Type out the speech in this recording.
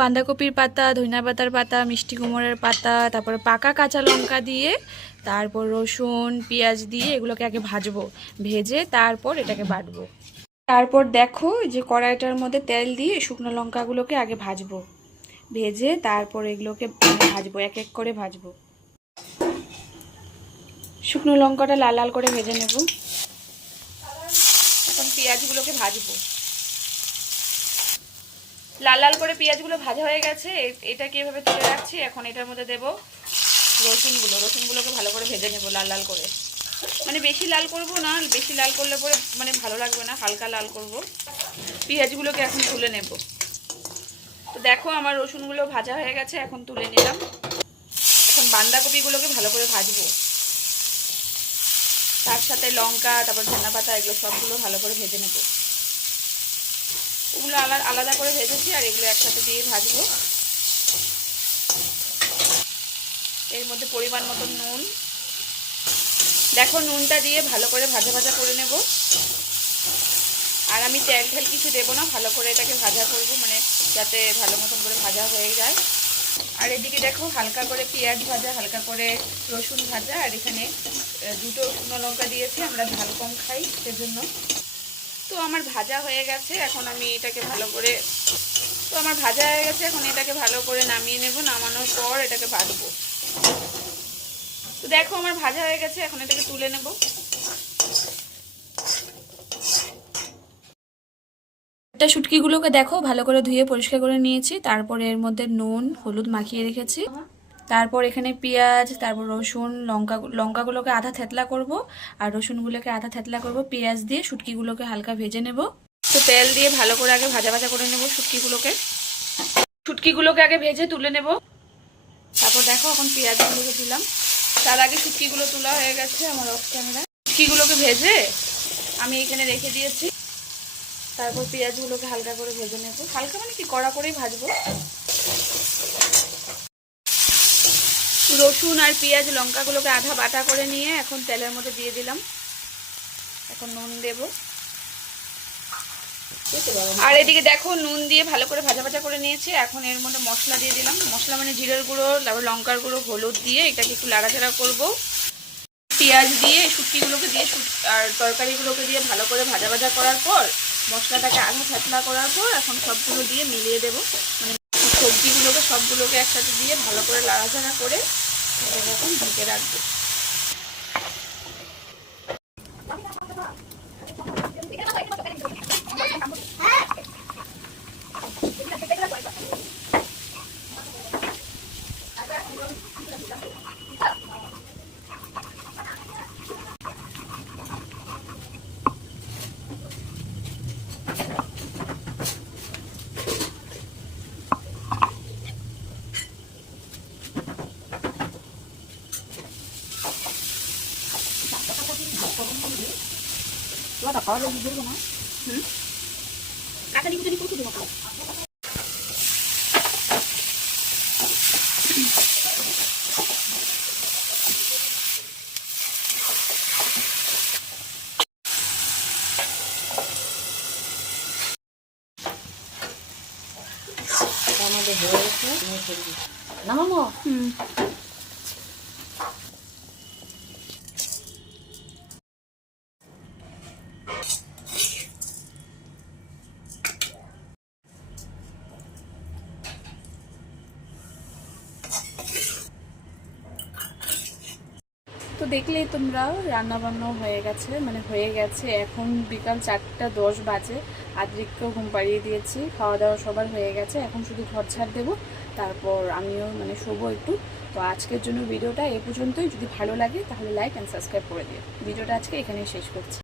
বাঁধাকপির পাতা, ধনিয়া পাতার পাতা, মিষ্টি কুমড়োর পাতা, তারপরে পাকা কাঁচা লঙ্কা দিয়ে, তারপর রসুন পেঁয়াজ দিয়ে এগুলোকে আগে ভাজবো। ভেজে তারপর এটাকে বাটবো। তারপর দেখো যে কড়াইটার মধ্যে তেল দিয়ে শুকনো লঙ্কাগুলোকে আগে ভাজবো। ভেজে তারপর এগুলোকে ভাজবো, এক এক করে ভাজবো। শুকনো লঙ্কাটা লাল লাল করে ভেজে নেব। এখন পেঁয়াজগুলোকে ভাজবো। লাল লাল করে পেঁয়াজগুলো ভাজা হয়ে গেছে। এটাকে এভাবে তুলে রাখছি। এখন এটার মধ্যে দেব রসুনগুলোকে ভালো করে ভেজে নেব লাল লাল করে। মানে বেশি লাল করব না, বেশি লাল করলে পরে মানে ভালো লাগবে না, হালকা লাল করব। পেঁয়াজগুলোকে এখন তুলে নেব। তো দেখো আমার রসুনগুলো ভাজা হয়ে গেছে, এখন তুলে নিলাম। এখন বাঁধাকপিগুলোকে ভালো করে ভাজবো। তার সাথে লঙ্কা, তারপর ধনিয়া পাতা, এগুলো সবগুলো ভালো করে ভেজে নেব। ওগুলো আলাদা করে ভেজেছি আর এগুলো একসাথে দিয়ে ভাজবো। এর মধ্যে পরিমাণ মতো নুন, দেখো নুনটা দিয়ে ভালো করে ভাজা ভাজা করে নেব। আর আমি তেল ঠেল কিছু দেবো না, ভালো করে এটাকে ভাজা করব, মানে যাতে ভালো মতন করে ভাজা হয়ে যায়। আর এদিকে দেখো হালকা করে পেঁয়াজ ভাজা, হালকা করে রসুন ভাজা, আর এখানে দুটো শুকনো লঙ্কা দিয়েছি, আমরা ঝাল কম খাই সেজন্য। তো আমার ভাজা হয়ে গেছে, এখন আমি এটাকে ভালো করে ভালো করে নামিয়ে নেব। নামানোর পর এটাকে বাটবো। তো দেখো আমার ভাজা হয়ে গেছে, এখন এটাকে তুলে নেব। শুটকিগুলোকে দেখো ভালো করে ধুয়ে পরিষ্কার করে নিয়েছি। তারপর এর মধ্যে নুন হলুদ মাখিয়ে রেখেছি। তারপর এখানে পেঁয়াজ, তারপর রসুন, লঙ্কাগুলোকে আধা থেতলা করব, আর রসুনগুলোকে আধা থেতলা করব। পেঁয়াজ দিয়ে শুটকিগুলোকে হালকা ভেজে নেব। তো তেল দিয়ে ভালো করে আগে ভাজা ভাজা করে নেব শুটকিগুলোকে আগে ভেজে তুলে নেব। তারপর দেখো এখন পেঁয়াজগুলোকে দিলাম। তার আগে শুটকিগুলো তোলা হয়ে গেছে আমার অফ ক্যামেরায়। শুটকিগুলোকে ভেজে আমি এখানে রেখে দিয়েছি। তারপর পেঁয়াজগুলোকে হালকা করে ভেজে নেব। হালকা মানে কি, কড়া করেই ভাজবো। রসুন আর পেঁয়াজ লঙ্কাগুলোকে আধা বাটা করে নিয়ে এখন তেলের মধ্যে দিয়ে দিলাম। এখন নুন দেব। আর এদিকে দেখো নুন দিয়ে ভালো করে ভাজা ভাজা করে নিয়েছি। এখন এর মধ্যে মশলা দিয়ে দিলাম। মশলা মানে জিরের গুঁড়ো, তারপর লঙ্কার গুঁড়ো, হলুদ দিয়ে এটাকে একটু লাড়াচাড়া করব। পেঁয়াজ দিয়ে শুটকিগুলোকে দিয়ে আর তরকারিগুলোকে দিয়ে ভালো করে ভাজা ভাজা করার পর মশলাটাকে আধা থেতলা করার পর এখন সবগুলো দিয়ে মিলিয়ে দেব। মানে সবগুলোকে একসাথে দিয়ে ভালো করে লাড়াচাড়া করে এটাকে এখন ঢেকে রাখবো। নামাবো। তো দেখলেই তোমরা রান্না বান্না হয়ে গেছে, এখন বিকাল 4:10 বাজে। আদ্রিককেও ঘুম পাড়িয়ে দিয়েছি, খাওয়া দাওয়া সবার হয়ে গেছে। এখন শুধু ঘর ঝাড় দেবো, তারপর আমিও শোবো একটু। তো আজকের জন্য ভিডিওটা এ পর্যন্তই। যদি ভালো লাগে তাহলে লাইক অ্যান্ড সাবস্ক্রাইব করে দিও। ভিডিওটা আজকে এখানেই শেষ করছি।